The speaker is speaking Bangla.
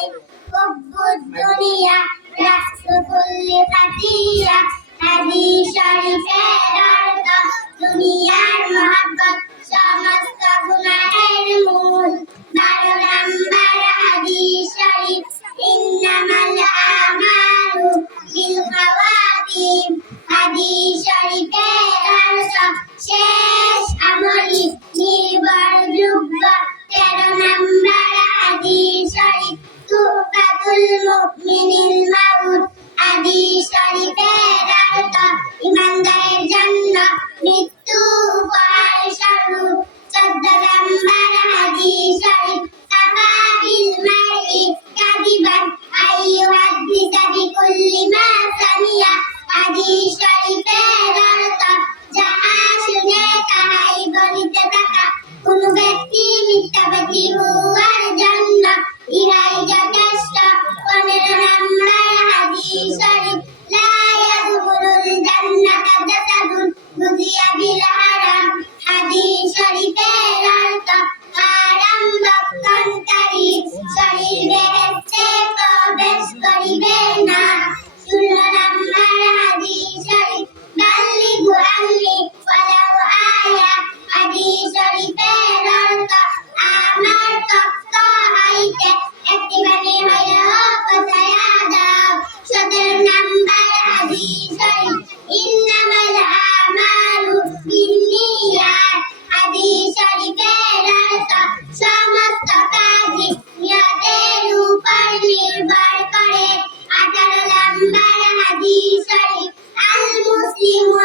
حب الدنيا رأس كل خطيئة হাদিস শরীফের অর্থ দুনিয়ার মহব্বত সমস্ত গুনাহের মূল 12 নাম্বার হাদিস শরীফ ইন্নামাল আমালু বিল খাওয়াতিম হাদিস শরীফের অর্থ শেষ আমলই নির্ভরযোগ্য 13 নাম্বার হাদিস শরীফ তুফাতুল মুমিনিল মাউত হাদিস শরীফের অর্থ ইমানদারের জন্য মৃত্যু উপহার স্বরূপ 14 নাম্বার হাদিস শরীফ কাফা বিল মারই কাযিবান আইয়ুহাদ্দিসা বিকুল্লি মা সামিয়া হাদিস শরীফের অর্থ যাহা শুনে তাহাই বলিতে থাকা কোন ব্যক্তি মিথ্যাবাদী হওয়ার জন্য ইহাই যথেষ্ট 15 নাম্বার হাদিস শরীফ লা ইয়াদখুলুল জান্নাতা জাসাদুন গুযিয়া বিল হারাম হাদিস শরীফের অর্থ হারাম ভক্ষণকারী শরীর বেহেশতে প্রবেশ করিবে না 16 নাম্বার হাদিস শরীফ বাল্লিগু আন্নি ওয়ালাউ আয়া হাদিস শরীফের অর্থ আমার পক্ষ হইতে একটি বাণী হইলেও পৌঁছায়া দাও 17 নাম্বার হাদিস শরীফ ইন্নামাল আমালু বিন্নিয়াত হাদিস শরীফের অর্থ সমস্ত কাজই নিয়তের উপর নির্ভর করে 18 নাম্বার হাদিস শরীফ আল মুসলিমু